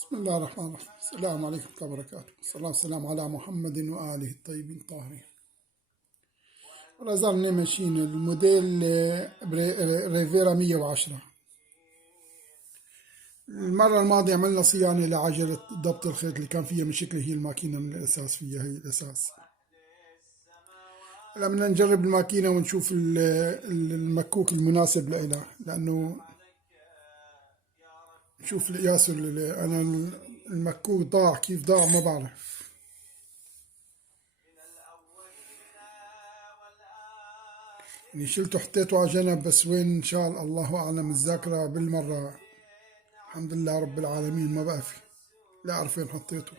بسم الله الرحمن الرحيم. السلام عليكم ورحمة الله وبركاته. الصلاة والسلام على محمد وآله الطيبين الطاهرين. ولا زالنا ماشيين الموديل ريفيرا 110. المرة الماضية عملنا صيانة لعجلة ضبط الخيط اللي كان فيها مشكلة، هي الماكينة من الأساس، فيها هي الأساس. هلا بدنا نجرب الماكينة ونشوف المكوك المناسب لها، لأنه نشوف ياسر أنا المكوك ضاع، كيف ضاع ما بعرف. يعني شلته حطيته على جنب، بس وين إن شاء الله أعلم. الذاكرة بالمرة الحمد لله رب العالمين ما بقى في، لا أعرف وين حطيته.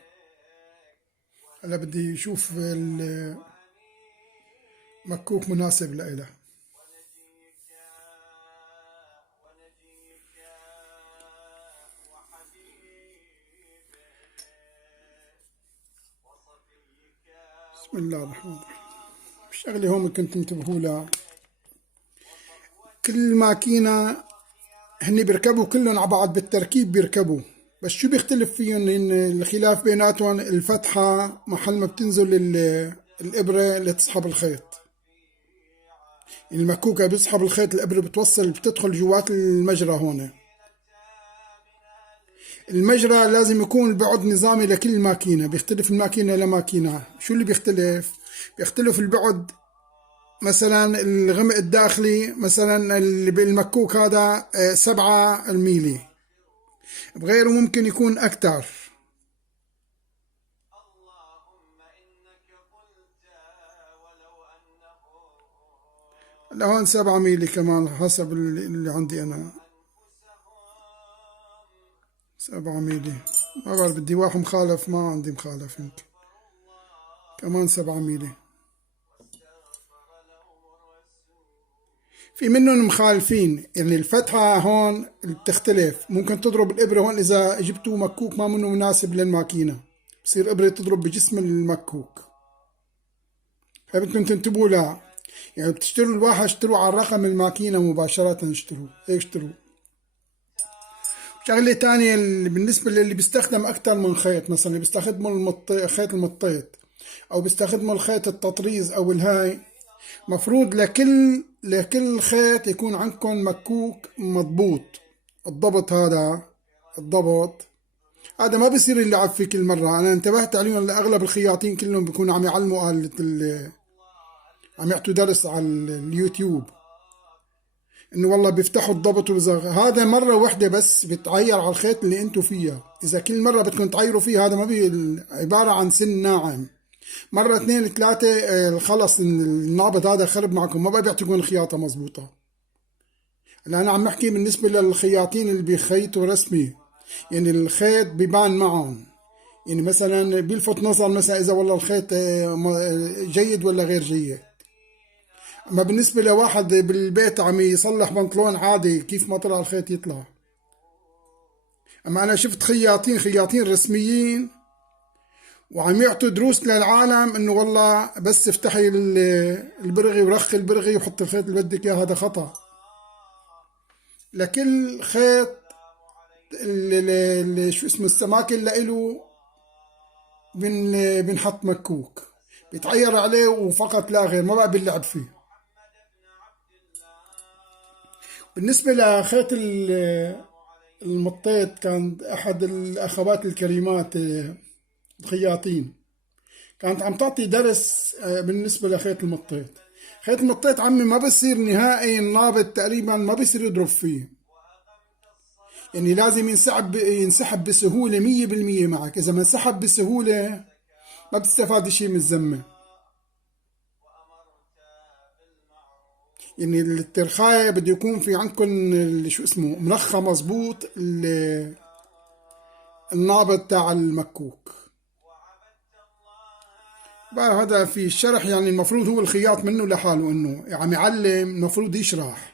هلا بدي أشوف مكوك مناسب لإله. بسم الله الرحمن الرحيم. الشغلة هون كنت انتبهوا لها، كل ماكينة هني بيركبوا كلهم على بعض بالتركيب بيركبوا، بس شو بيختلف فيهم؟ إن الخلاف بيناتهم الفتحة محل ما بتنزل الإبرة اللي تسحب الخيط. المكوكة بيسحب الخيط، الإبرة بتدخل جوات المجرى. هون المجرى لازم يكون البعد نظامي لكل ماكينة، بيختلف الماكينة لماكينة. شو اللي بيختلف؟ بيختلف البعد. مثلا الغمق الداخلي مثلا اللي بالمكوك هذا 7 ميلي، بغيره ممكن يكون أكتر. لهون 7 ميلي كمان حسب اللي عندي أنا، 7 ميلي. ما بعرف بدي واحد مخالف، ما عندي مخالف، يمكن كمان 7 ميلي. في منهم مخالفين، يعني الفتحة هون بتختلف، ممكن تضرب الإبرة هون إذا جبتوا مكوك ما منه مناسب للماكينة، بصير إبرة تضرب بجسم المكوك. فبدكم تنتبهوا لها، يعني بتشتروا الواحد اشتروا على رقم الماكينة مباشرة، اشتروا هيك اشتروا. شغلة تانية بالنسبة للي بيستخدم أكتر من خيط، مثلا اللي بيستخدموا خيط المطيط أو بيستخدموا الخيط التطريز أو الهاي، مفروض لكل خيط يكون عندكم مكوك مضبوط. الضبط هذا ما بصير اللعب فيه كل مرة. أنا انتبهت عليهم لأغلب الخياطين كلهم بيكونوا عم يعلموا عم يعطوا درس على اليوتيوب إنه والله بيفتحوا الضبط هذا مرة واحدة بس بتعير على الخيط اللي انتوا فيها. إذا كل مرة بدكم تعيروا فيه هذا ما عبارة عن سن ناعم. مرة 2 3 خلص النابض هذا خرب معكم، ما بقى بيعطيكم الخياطة مزبوطة. لا أنا عم نحكي بالنسبة للخياطين اللي بيخيطوا رسمي، يعني الخيط بيبان معهم، يعني مثلا بيلفت نظر مثلا إذا والله الخيط جيد ولا غير جيد. أما بالنسبة لواحد بالبيت عم يصلح بنطلون عادي، كيف ما طلع الخيط يطلع. أما أنا شفت خياطين رسميين وعم يعطوا دروس للعالم انه والله بس افتحي البرغي ورخي البرغي وحط الخيط اللي بدك اياه. هذا خطأ. لكل خيط شو اسمه السماكة اللي له بنحط مكوك بيتعير عليه وفقط لا غير، ما بقى باللعب فيه. بالنسبة لخيط المطيط، كان أحد الأخوات الكريمات الخياطين كانت عم تعطي درس بالنسبة لخيط المطيط. خيط المطيط عمي ما بصير نهائي النابض تقريبا ما بصير يضرب فيه، يعني لازم ينسحب بسهولة 100% معك. إذا ما انسحب بسهولة ما بتستفاد شيء من الزمة. يعني الترخاية بده يكون في عندكم شو اسمه مرخى مظبوط النابض تاع المكوك. بقى هذا في الشرح، يعني المفروض هو الخياط منه لحاله انه عم يعلم، المفروض يشرح،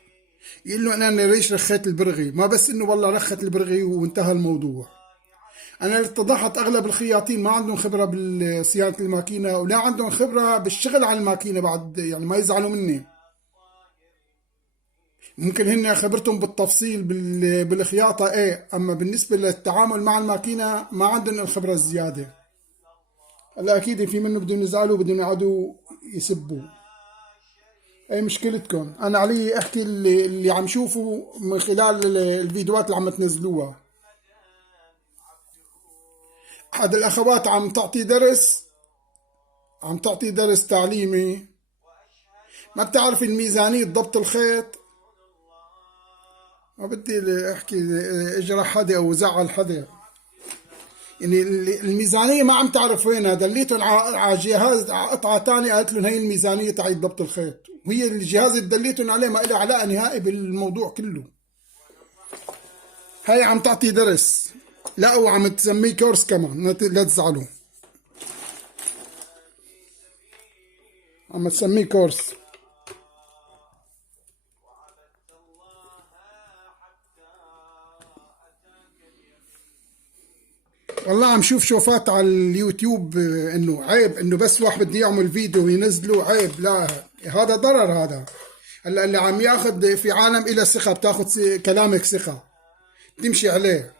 يقول له انا ليش رخيت البرغي، ما بس انه والله رخت البرغي وانتهى الموضوع. انا اتضحت اغلب الخياطين ما عندهم خبره بصيانه الماكينه ولا عندهم خبره بالشغل على الماكينه بعد، يعني ما يزعلوا مني. ممكن هن خبرتهم بالتفصيل بالخياطة ايه، اما بالنسبة للتعامل مع الماكينة ما عندهم الخبرة الزيادة. هلا اكيد في منه بدهم يزعلوا، بدهم يقعدوا يسبوا. اي مشكلتكم، انا علي احكي اللي عم شوفه من خلال الفيديوهات اللي عم تنزلوها. احد الاخوات عم تعطي درس تعليمي، ما بتعرف الميزانية ضبط الخيط. ما بدي احكي اجرح حدا او زعل حدا، يعني الميزانية ما عم تعرف وينها، دليتهم على جهاز، على قطعة تانية قالت لهم هي الميزانية تاعت ضبط الخيط، وهي الجهاز اللي دليتهم عليه ما لها علاقة نهائي بالموضوع كله. هاي عم تعطي درس، لا وعم تسميه كورس كمان، لا تزعلوا، عم تسميه كورس. والله عم شوف شوفات على اليوتيوب انه عيب انه بس واحد بده يعمل فيديو وينزله، عيب، لا هذا ضرر هذا. هلا اللي عم ياخذ في عالم الى ثقه، بتاخذ كلامك ثقه تمشي عليه.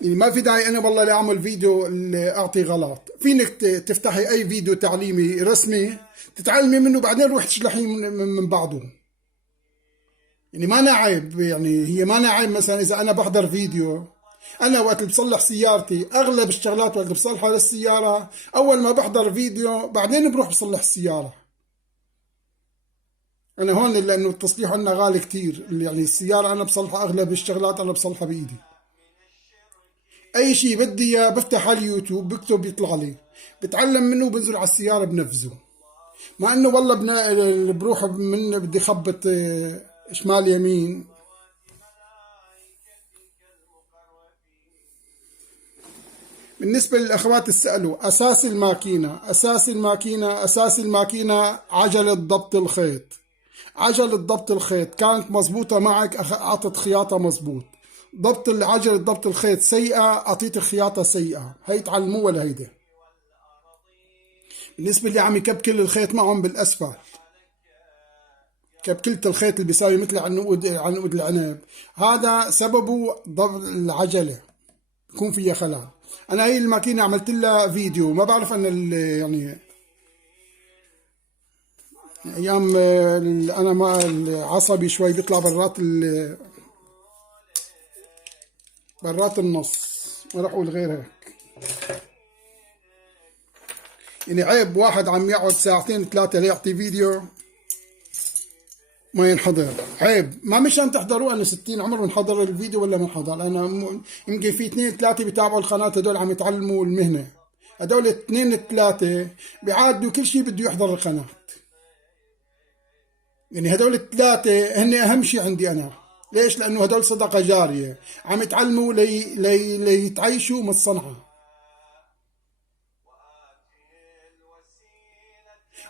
يعني ما في داعي انا والله لاعمل فيديو اللي اعطي غلط. فينك تفتحي اي فيديو تعليمي رسمي تتعلمي منه، بعدين روح تشلحيه من بعضه. يعني ما أنا عيب، يعني هي ما أنا عيب مثلا إذا أنا بحضر فيديو. أنا وقت اللي بصلح سيارتي أغلب الشغلات وقت اللي بصلحها للسيارة أول ما بحضر فيديو بعدين بروح بصلح السيارة. أنا هون لأنه التصليح عندنا غالي كتير، يعني السيارة أنا بصلحها، أغلب الشغلات أنا بصلحها بإيدي. أي شيء بدي إياه بفتح على اليوتيوب بكتب بيطلع لي، بتعلم منه وبنزل على السيارة بنفذه. مع إنه والله بروح من بدي خبط شمال يمين. بالنسبة للأخوات اللي سألوا، أساس الماكينة عجلة ضبط الخيط. عجلة ضبط الخيط كانت مزبوطة معك، أعطت خياطة مزبوط. عجلة ضبط الخيط سيئة، أعطيت خياطة سيئة. هي تعلموها ولا هيدا؟ بالنسبة اللي عم يكبكل الخيط معهم بالأسفل، كبكلة الخيط اللي بيساوي مثل عنقود العنب، هذا سببه ضبط العجلة، يكون فيها خلل. انا هي الماكينه عملت لها فيديو، ما بعرف انا يعني ايام انا ما العصبي شوي بيطلع برات النص، ما راح اقول غير هيك. يعني عيب واحد عم يقعد ساعتين ثلاثه ليعطي فيديو ما ينحضر، عيب. ما مشان تحضروا، انا 60 عمر بنحضر الفيديو ولا ما انحضر. انا يمكن في اثنين ثلاثه بيتابعوا القناه، هدول عم يتعلموا المهنه، هدول اثنين ثلاثه بيعادوا كل شيء بده يحضر القناه. يعني هدول الثلاثه هن اهم شيء عندي انا. ليش؟ لانه هدول صدقه جاريه، عم يتعلموا ليتعيشوا من الصنعه.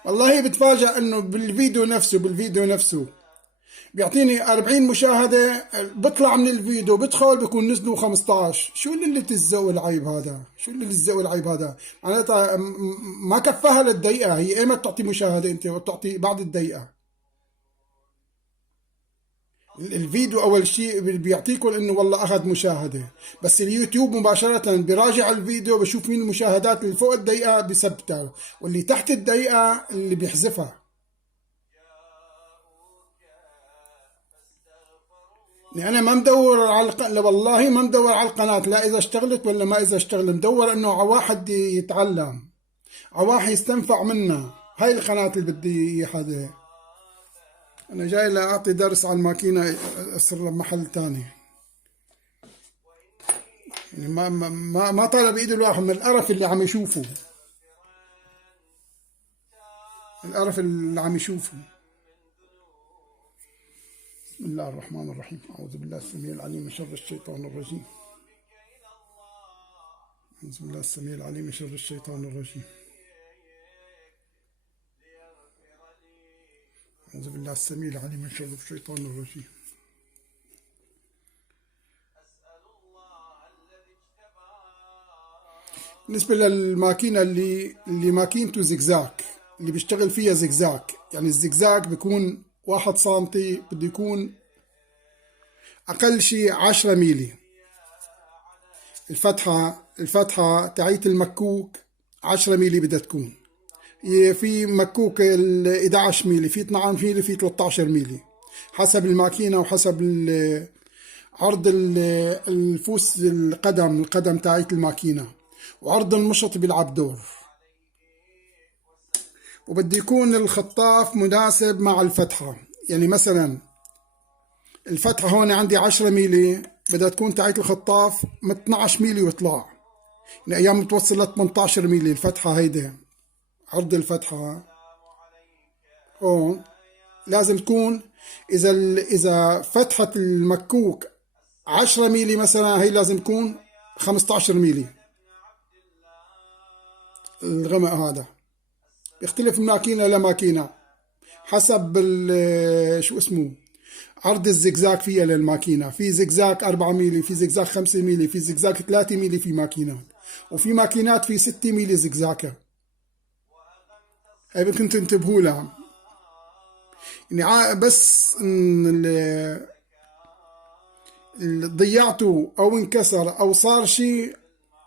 والله بتفاجأ انه بالفيديو نفسه بيعطيني 40 مشاهدة، بطلع من الفيديو بدخل بكون نزلوا 15. شو اللي الذوق والعيب هذا؟ معناتها ما كفاها للدقيقة. هي ايمت تعطي مشاهدة انت وتعطي بعد الدقيقة؟ الفيديو اول شيء بيعطيكم انه والله اخذ مشاهدة، بس اليوتيوب مباشرة بيراجع الفيديو بشوف مين المشاهدات اللي فوق الدقيقة بثبتها، واللي تحت الدقيقة اللي بيحذفها. يعني انا ما مدور على لا والله ما مدور على القناة لا اذا اشتغلت ولا ما اذا اشتغلت، مدور انه على واحد يتعلم، على واحد يستنفع منها. هاي القناة اللي بدي حدا. انا جاي لاعطي درس على الماكينة، اصير محل تاني. يعني ما طالع بايد الواحد من القرف اللي عم يشوفه، القرف اللي عم يشوفه. بسم الله الرحمن الرحيم. أعوذ بالله السميع العليم من شر الشيطان الرجيم. أعوذ بالله السميع العليم من شر الشيطان الرجيم. أعوذ بالله السميع العليم من شر الشيطان الرجيم. بالنسبة للماكينة اللي ماكينته زجزاك، اللي بيشتغل فيها زجزاج. يعني الزجزاج بيكون 1 سنتي، بده يكون أقل شيء 10 ميلي. الفتحة تاعيت المكوك 10 ميلي بدها تكون. في مكوك 11 ميلي، في 12 ميلي، في 13 ميلي، حسب الماكينة وحسب عرض الفوس القدم تاعيت الماكينة، وعرض المشط بيلعب دور. وبده يكون الخطاف مناسب مع الفتحة. يعني مثلا الفتحة هون عندي 10 ميلي، بدها تكون تاعت الخطاف من 12 ميلي ويطلع. يعني أيام متوصل ل 18 ميلي الفتحة هيدا. عرض الفتحة هون لازم تكون، إذا فتحة المكوك 10 ميلي مثلا، هي لازم تكون 15 ميلي. الغمق هذا بيختلف من ماكينة لماكينة حسب شو اسمه عرض الزجزاج فيها للماكينة. في زجزاج 4 ميلي، في زجزاج 5 ميلي، في زجزاج 3 ميلي في ماكينات، وفي ماكينات في 6 ميلي زجزاكة. هاي بدكم تنتبهوا لها. يعني بس إن ضيعته أو انكسر أو صار شيء،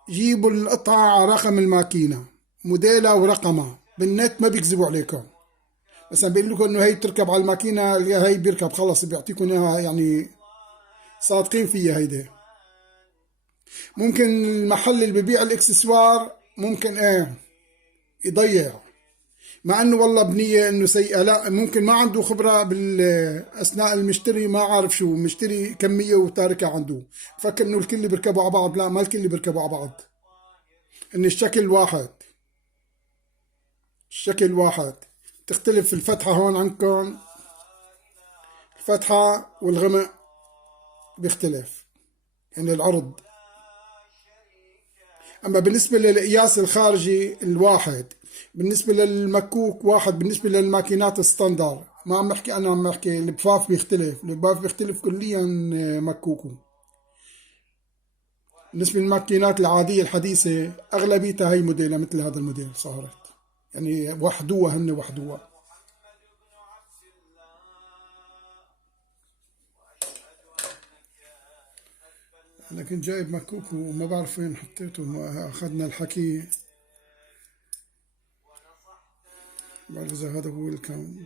جيبوا القطعة على رقم الماكينة، موديلها ورقمها بالنت، ما بيكذبوا عليكم. مثلا بيقول لكم انه هي بتركب على الماكينة، هي بيركب، خلص بيعطيكم اياها، يعني صادقين فيها هيدا. ممكن المحل اللي ببيع الاكسسوار ممكن يضيع، مع انه والله بنية انه سيئة، لا ممكن ما عنده خبرة اثناء المشتري، ما عارف شو مشتري كمية وتاركها عنده، فكر انه الكل بيركبوا على بعض. لا، ما الكل بيركبوا على بعض، ان الشكل واحد، الشكل واحد. تختلف الفتحة هون عندكم، الفتحة والغمق بيختلف، يعني العرض. أما بالنسبة للقياس الخارجي الواحد، بالنسبة للمكوك واحد، بالنسبة للماكينات الستاندر، ما عم بحكي أنا، عم بحكي البفاف بيختلف، البفاف بيختلف كليا مكوكه. بالنسبة للماكينات العادية الحديثة أغلبيتها هي موديلها مثل هذا الموديل صارت، يعني وحدوها، هن وحدوها. أنا كنت جايب مكوك وما بعرف وين حطيته، ما أخذنا الحكي، بعرف إذا هذا هو الكون.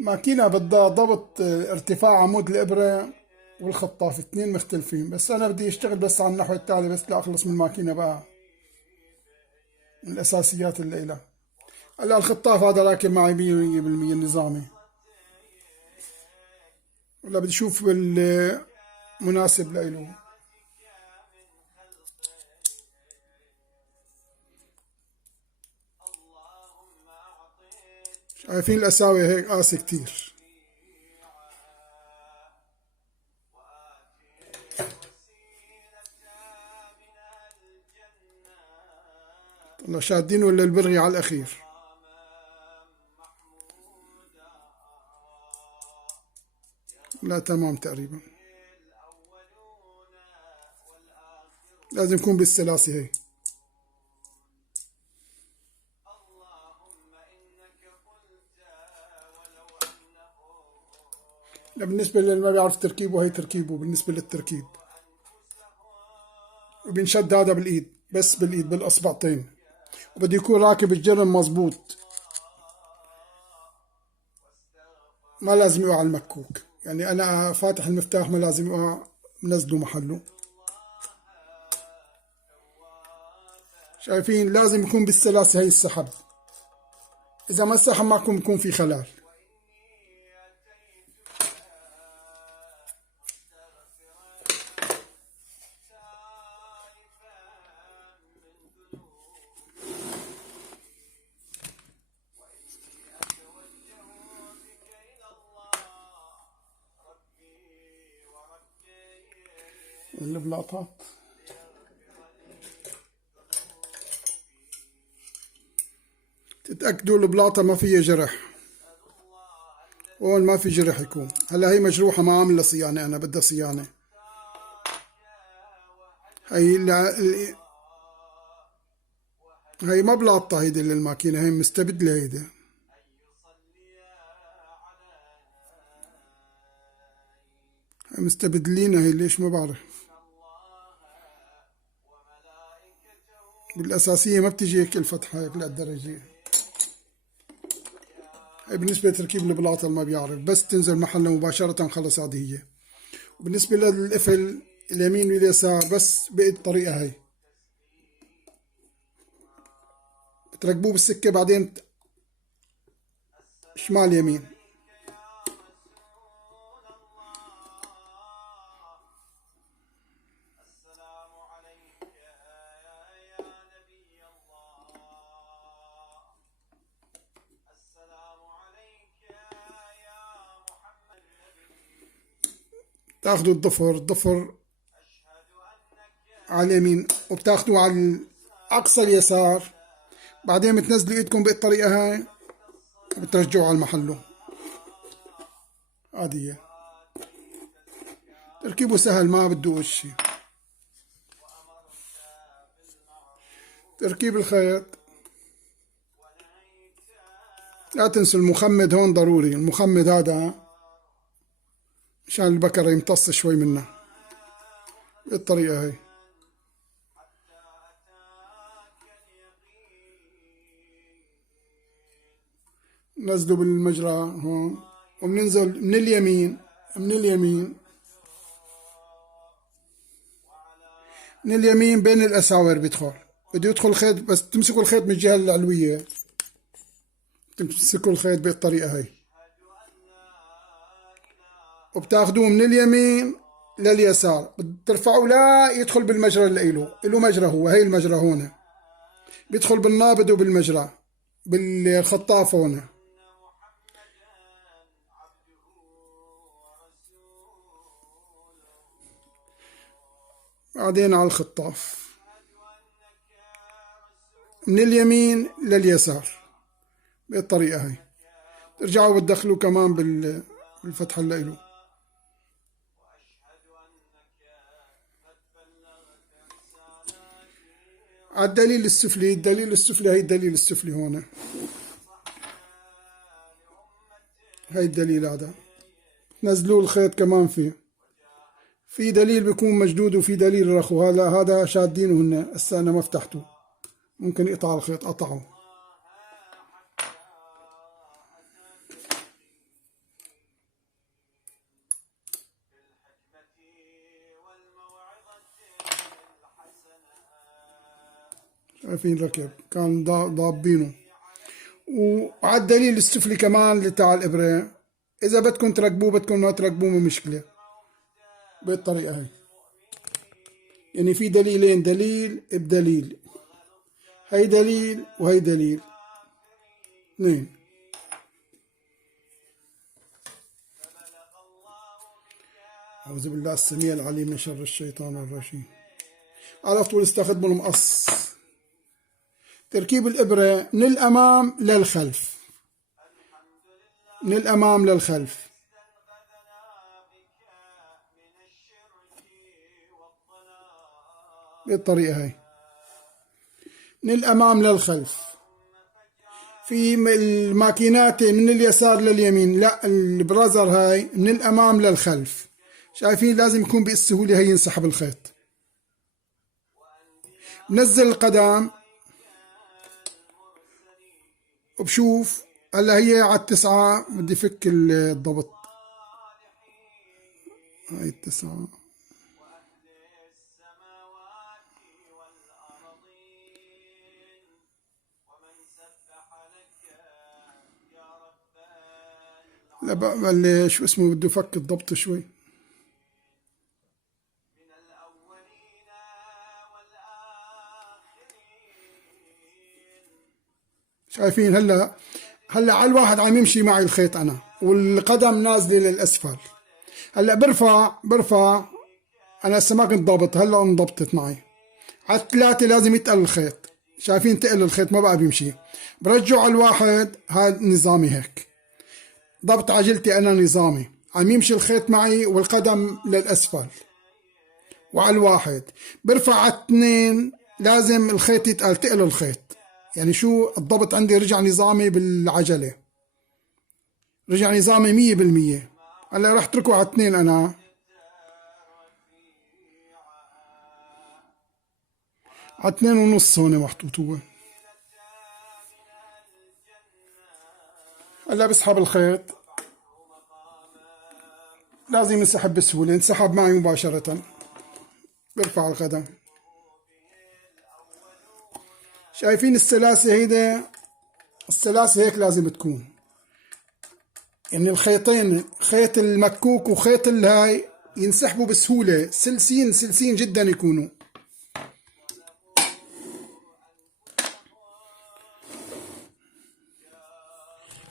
ماكينة بدها ضبط ارتفاع عمود الإبرة والخطاف، اثنين مختلفين. بس أنا بدي أشتغل بس على النحو التالي بس لأخلص من الماكينة بقى، من الأساسيات اللي إلها. هلا الخطاف هذا راكب معي 100% النظامي، ولا بدي أشوف المناسب لإله. شايفين الأساوي هيك قاسي كتير. والله شادين ولا البرغي على الأخير. لا تمام تقريبا، لازم يكون بالسلاسة هي. بالنسبة للي ما بيعرف تركيبه، هي تركيبه بالنسبة للتركيب. وبينشد هذا بالإيد، بس بالإيد بالأصبعتين. وبده يكون راكب الجرم مظبوط، ما لازم يقع على المكوك. يعني أنا فاتح المفتاح ما لازم يقع، منزله محله. شايفين؟ لازم يكون بالسلاسة هي السحب، إذا ما سحب معكم يكون في خلال. البلاطات تتأكدوا البلاطة ما فيها جرح، هون ما في جرح يكون. هلا هي مجروحة ما عاملة صيانة، أنا بدها صيانة. هي هي ما بلاطة هيدي للماكينة، هي مستبدلة هيدي. هي مستبدلينها هي، ليش ما بعرف. بالأساسية ما بتجي هيك الفتحة هيك لهالدرجة. هي بالنسبة لتركيب البلاطة ما بيعرف، بس تنزل محلها مباشرة خلص هذه هي. وبالنسبة للقفل اليمين واليسار بس بالطريقة هي، بتركبوه بالسكة بعدين شمال يمين. تاخذوا الضفر على اليمين، وبتاخذوا على أقصى اليسار، بعدين بتنزلوا ايدكم بالطريقة هاي وبترجعوا على محله. عادية، تركيبه سهل ما بده شيء. تركيب الخيط، لا تنسوا المخمد هون ضروري. المخمد هذا مشان البكرة يمتص شوي منه بالطريقة هاي. نزلوا بالمجرى هون، وبننزل من اليمين، من اليمين، من اليمين بين الأساور بيدخل. بده يدخل الخيط، بس تمسكوا الخيط من الجهة العلوية، تمسكوا الخيط بالطريقة هاي، وبتاخدوه من اليمين لليسار، بترفعوا لا يدخل بالمجرى اللي له مجرى. هو هي المجرى هون، بيدخل بالنابض وبالمجرى بالخطاف هون. بعدين على الخطاف من اليمين لليسار بالطريقة هاي. ترجعوا بتدخلوا كمان بالفتحة اللي له. على الدليل السفلي، الدليل السفلي هي الدليل السفلي هون، هاي الدليل هذا. نزلوا الخيط كمان فيه، في دليل بيكون مجدود وفي دليل رخو. هذا شادينه هن، هسه انا ما فتحته، ممكن يقطع الخيط، قطعه. شايفين ركب كان ضابينه. وعلى الدليل السفلي كمان اللي تاع الإبرة، إذا بدكم تركبوه بدكم ما تركبوه مو مشكلة، بالطريقة هاي. يعني في دليلين، دليل بدليل، هي دليل وهي دليل، اثنين. أعوذ بالله السميع العليم من شر الشيطان الرجيم. على طول استخدموا المقص. تركيب الإبرة من الأمام للخلف، من الأمام للخلف، بالطريقة هاي، من الأمام للخلف. في الماكينات من اليسار لليمين، لا البرازر هاي من الأمام للخلف. شايفين؟ لازم يكون بالسهولة هي ينسحب الخيط. نزل القدم وبشوف. هلا هي على التسعة، بدي فك الضبط. هاي التسعة. لا بقى شو اسمه، بده فك الضبط شوي. شايفين هلا على الواحد عم يمشي معي الخيط انا، والقدم نازله للاسفل. هلا برفع. انا هسه ما كنت ضابط، هلا انضبطت معي. على الثلاثه لازم يتقل الخيط. شايفين تقل الخيط ما بقى بيمشي. برجعه على الواحد. هذا نظامي هيك. ضبط عجلتي انا نظامي، عم يمشي الخيط معي والقدم للاسفل. وعلى الواحد برفع على اثنين، لازم الخيط يتقل، تقل الخيط. يعني شو الضبط عندي، رجع نظامي بالعجلة، رجع نظامي 100%. هلا رح اتركه على اثنين انا. على اثنين ونص هون محطوط هو. هلا بسحب الخيط، لازم ينسحب بسهولة، انسحب معي مباشرة. برفع القدم. شايفين السلاسة هيدا، السلاسة هيك لازم تكون. يعني الخيطين، خيط المكوك وخيط الهاي، ينسحبوا بسهولة، سلسين جدا يكونوا.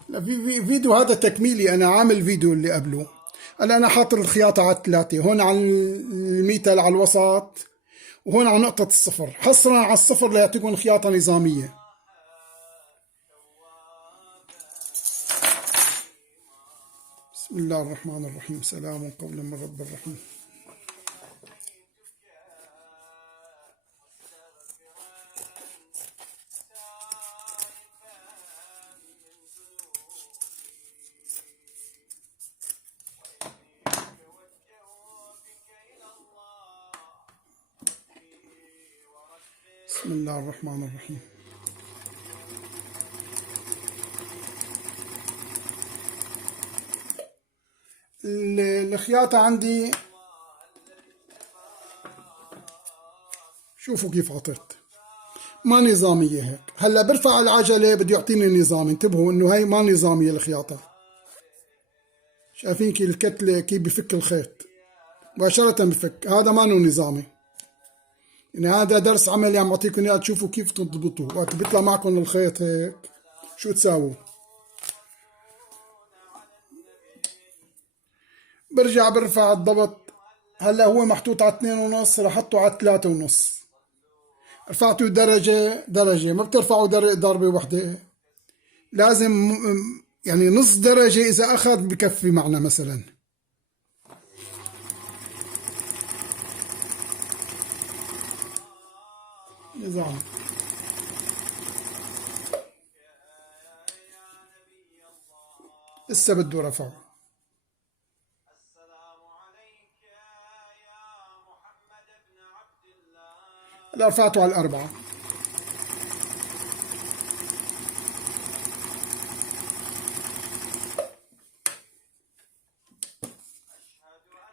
لا، في فيديو هذا تكميلي، انا عامل فيديو اللي قبله. هلا انا حاطط الخياطة على الثلاثة، هون على الميتل على الوسط، وهون على نقطة الصفر، حصرا على الصفر لتكون خياطة نظامية. بسم الله الرحمن الرحيم، سلام قولا من رب الرحيم. بسم الله الرحمن الرحيم. الخياطة عندي، شوفوا كيف عطيت، ما نظامية هيك. هلا برفع العجلة بده يعطيني نظام، انتبهوا انه هاي ما نظامية الخياطة. شايفين كيف الكتلة كيف بفك الخيط مباشرة بفك، هذا ما نظامي. يعني هذا درس عملي عم بعطيكم اياه تشوفوا كيف تضبطوا وقت بيطلع معكم الخيط هيك شو تساووا. برجع برفع الضبط. هلا هو محطوط على 2.5، رح احطه على 3.5. رفعته درجة، ما بترفعوا ضربة واحدة. لازم يعني نص درجة إذا أخذ بكفي معنا مثلا. نظام. لسه بده رفع. هلا رفعته على 4.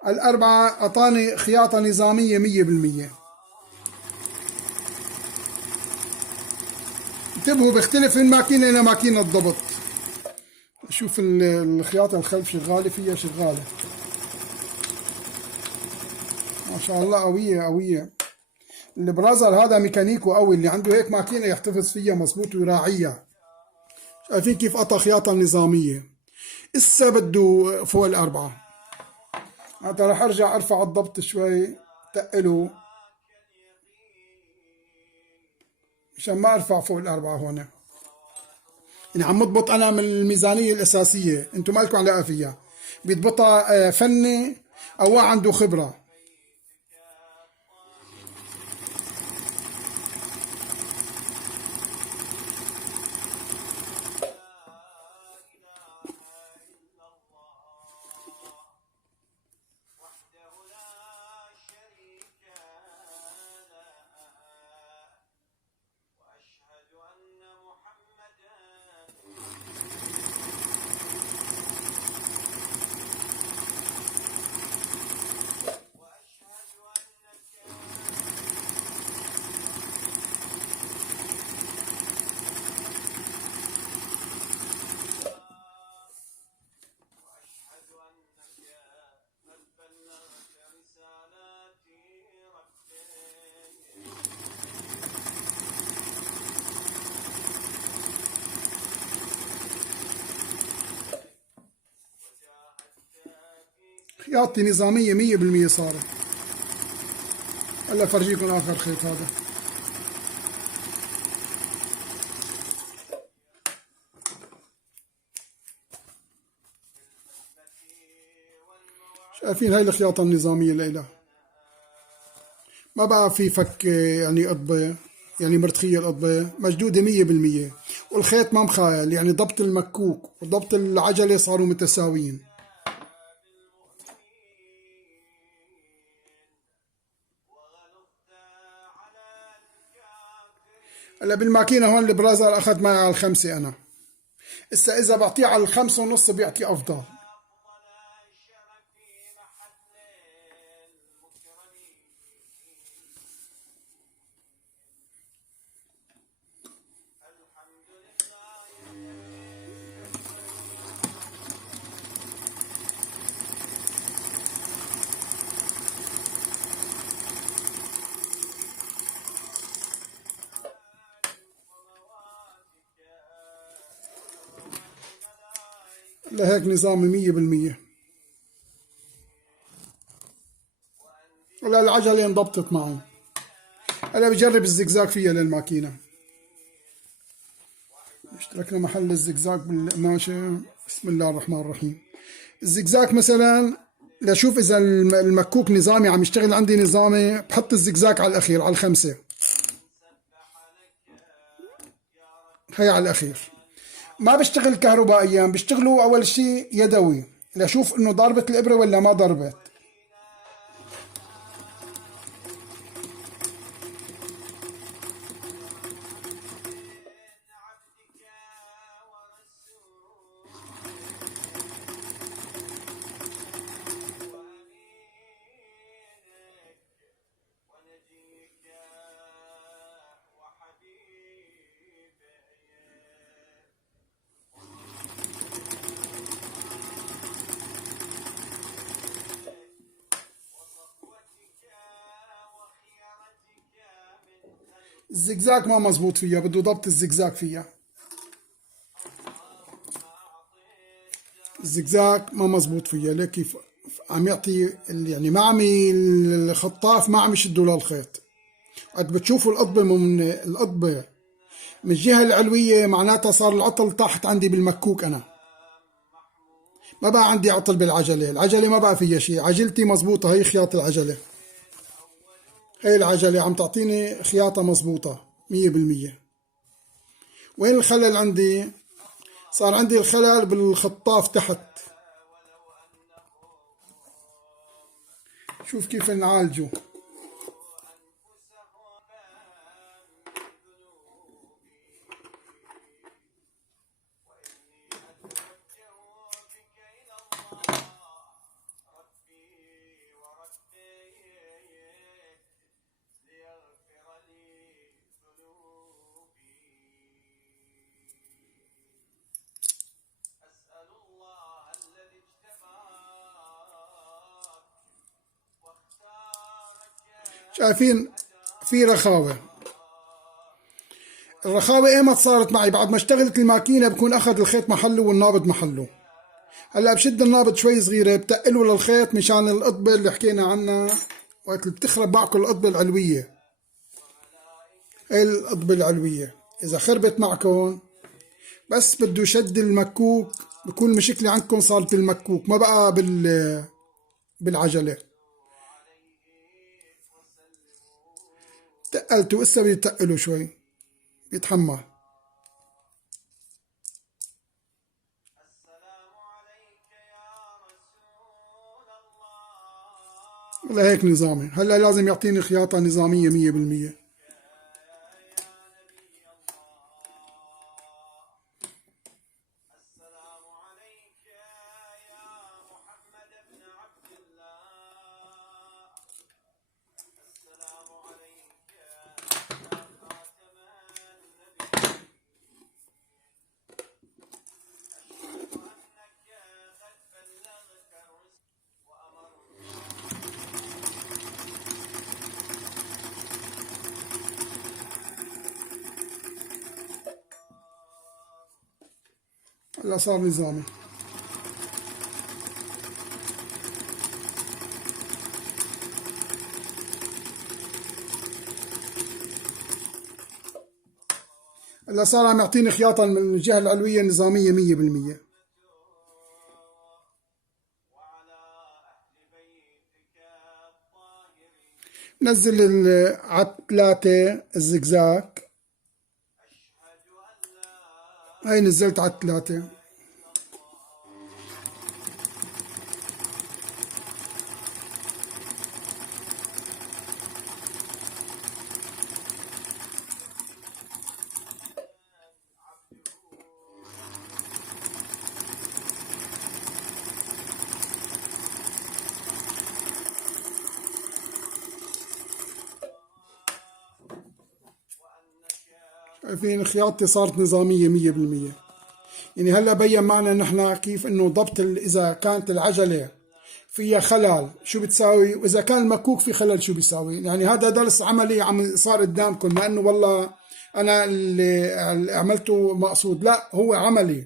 على 4 أعطاني خياطة نظامية 100%. انتبهوا بيختلف من ماكينة إلى ماكينة ضبط. شوف الخياطة الخلف شغالة فيها، شغالة ما شاء الله، قوية قوية. البرازر هذا ميكانيكو قوي، اللي عنده هيك ماكينة يحتفظ فيها مظبوط ويراعيها. شايفين كيف قطع خياطة نظامية. إسا بده فوق 4. هذا راح ارجع ارفع الضبط شوي، تقله مشان ما ارفع فوق 4 هون. يعني عم اضبط انا من الميزانية الاساسية، انتم مالكم علاقة فيها. بيضبطها فني او عنده خبرة. خياطتي نظامية 100% صارت. هلا فرجيكم آخر خيط هذا. شايفين هاي الخياطة النظامية لإلها، ما بقى في فك يعني قطبة، يعني مرتخية القطبة مشدودة 100%، والخيط ما مخايل، يعني ضبط المكوك وضبط العجلة صاروا متساويين. هلا بالماكينة هون البرازر أخذ معي على الخمسة أنا، إسا إذا بعطيه على الخمسة ونص بيعطي أفضل. لهيك نظامي 100%. هلا العجلة انضبطت معي. هلا بجرب الزقزاق فيها للماكينة. اشتركنا محل الزقزاق بالقماشة. بسم الله الرحمن الرحيم. الزقزاق مثلا لشوف إذا المكوك نظامي عم يشتغل عندي نظامي، بحط الزقزاق على الأخير على الخمسة، هي على الأخير. ما بشتغل كهربائيا، بشتغلوا أول شيء يدوي لشوف إنه ضربت الإبرة ولا ما ضربت. الزقزاق ما مزبوط فيها، بده ضبط الزقزاق فيها. الزقزاق ما مزبوط فيها، ليك كيف عم يعطي يعني ما عم الخطاف ما عم يشدوا للخيط. قد بتشوفوا القطبة من الجهة العلوية معناتها صار العطل تحت عندي بالمكوك. أنا ما بقى عندي عطل بالعجلة، العجلة ما بقى فيها شيء، عجلتي مزبوطة. هي خياط العجلة، هي العجلة عم تعطيني خياطة مزبوطة 100%. وين الخلل عندي؟ صار عندي الخلل بالخطاف تحت. شوف كيف نعالجه. شايفين في رخاوة. الرخاوة ايمت صارت معي؟ بعد ما اشتغلت الماكينة بكون اخذ الخيط محله والنابض محله. هلا بشد النابض شوي صغيرة بتقله للخيط مشان القطبة اللي حكينا عنها وقت اللي بتخرب معكم القطبة العلوية. هي القطبة العلوية إذا خربت معكم بس بده يشد المكوك، بكون المشكلة عندكم صارت بالمكوك ما بقى بالعجلة. تقلته هسه بدي تقله شوي بيتحمل. لهيك نظامي. هلا لازم يعطيني خياطة نظامية 100%. هلا صار نظامي. هلا صار عم يعطيني خياطة من الجهة العلوية النظامية 100%. نزل عالثلاثة الزقزاق. هاي نزلت عالثلاثة. شايفين خياطتي صارت نظامية 100%. يعني هلا بين معنا نحن كيف انه ضبط اذا كانت العجلة فيها خلل شو بتساوي، واذا كان المكوك في خلل شو بيساوي. يعني هذا درس عملي عم صار قدامكم، ما انه والله انا اللي عملته مقصود، لا هو عملي.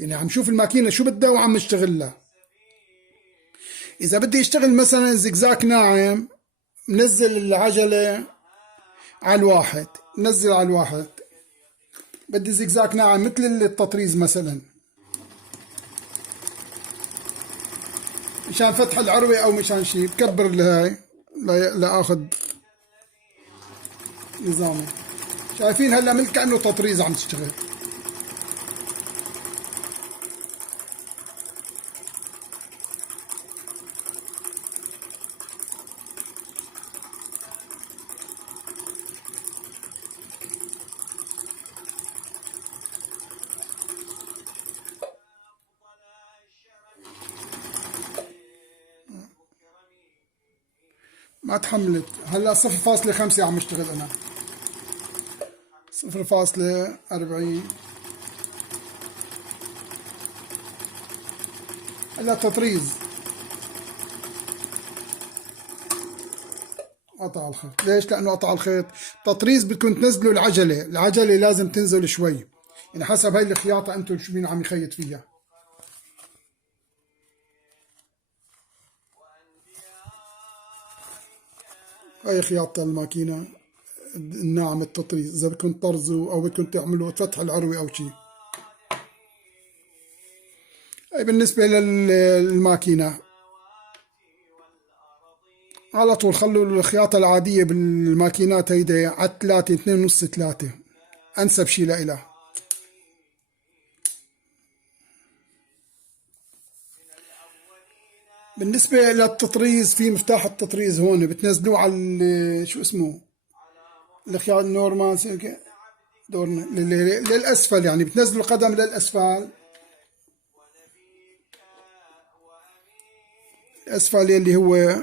يعني عم شوف الماكينة شو بدها وعم اشتغلها. اذا بدي اشتغل مثلا زقزاق ناعم، منزل العجلة على الواحد، نزل على الواحد. بدي زقزاق ناعم مثل التطريز مثلا، مشان فتح العروة او مشان شيء، بكبر لهاي لاخذ نظامي. شايفين هلا مثل كأنه تطريز عم تشتغل. ما تحملت. هلا 0.5 عم اشتغل انا، 0.40. هلا تطريز. قطع الخيط. ليش؟ لانه قطع الخيط. تطريز بدكم تنزلوا العجلة، العجلة لازم تنزل شوي، يعني حسب هاي الخياطة انتم شو مين عم يخيط فيها. هاي خياطة الماكينة الناعم التطريز، اذا بدكم تطرزوا او بدكم تعملوا فتح العروة او شيء. هاي بالنسبة للماكينة. على طول خلوا الخياطة العادية بالماكينات هيدي على 3، 2.5، 3 أنسب شي لإلها. بالنسبة للتطريز، في مفتاح التطريز هون بتنزلوه على شو اسمه الخياطة النورمال للأسفل، يعني بتنزلوا القدم للأسفل، الأسفل اللي هو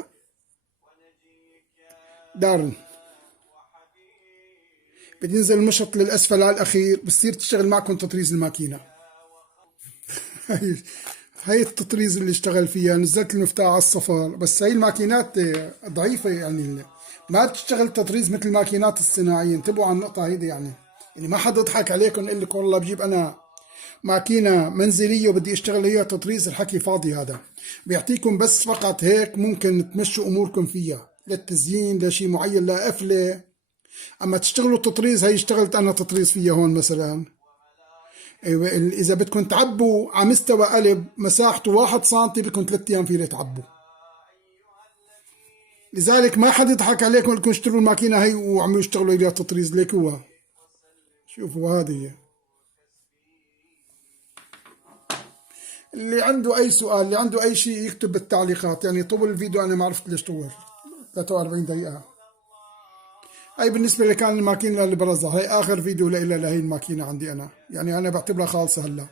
دارن. بتنزل المشط للأسفل على الأخير، بتصير تشتغل معكم تطريز الماكينة. هاي التطريز اللي اشتغل فيها، نزلت المفتاح على الصفر. بس هاي الماكينات ضعيفة، يعني ما بتشتغل تطريز مثل الماكينات الصناعية. انتبهوا على النقطة هيدي. يعني ما حد يضحك عليكم يقول لكم والله بجيب أنا ماكينة منزلية وبدي اشتغل هي تطريز. الحكي فاضي هذا. بيعطيكم بس فقط هيك ممكن تمشوا أموركم فيها للتزيين لشيء معين، لا قفلة. أما تشتغلوا تطريز، هي اشتغلت أنا تطريز فيها هون مثلا. إذا بدكم تعبوا على مستوى قلب مساحته 1 سنتي، بدكم 3 أيام فيه تعبوا. لذلك ما حد يضحك عليكم انكم اشتروا الماكينة هي وعملوا يشتغلوا إليها تطريز. ليك هو شوفوا هذه هي. اللي عنده أي سؤال، اللي عنده أي شيء يكتب بالتعليقات. يعني طول الفيديو أنا ما عرفت ليش طول 43 دقيقة. هاي بالنسبة لي كان الماكينة اللي برزها. هاي آخر فيديو لإلها لهي الماكينة عندي أنا. يعني أنا بعتبرها خالصة هلا،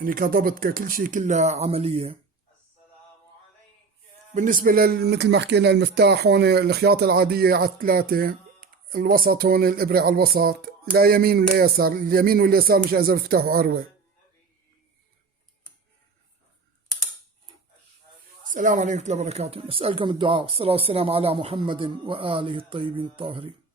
يعني كضبط ككل شيء كلها عملية. بالنسبة مثل ما حكينا المفتاح هون الخياطة العادية على 3، الوسط هون الإبرة على الوسط، لا يمين ولا يسار. اليمين واليسار مش إذا بفتحوا عروة. السلام عليكم ورحمة الله وبركاته. أسألكم الدعاء والصلاة والسلام على محمد وآله الطيبين الطاهرين.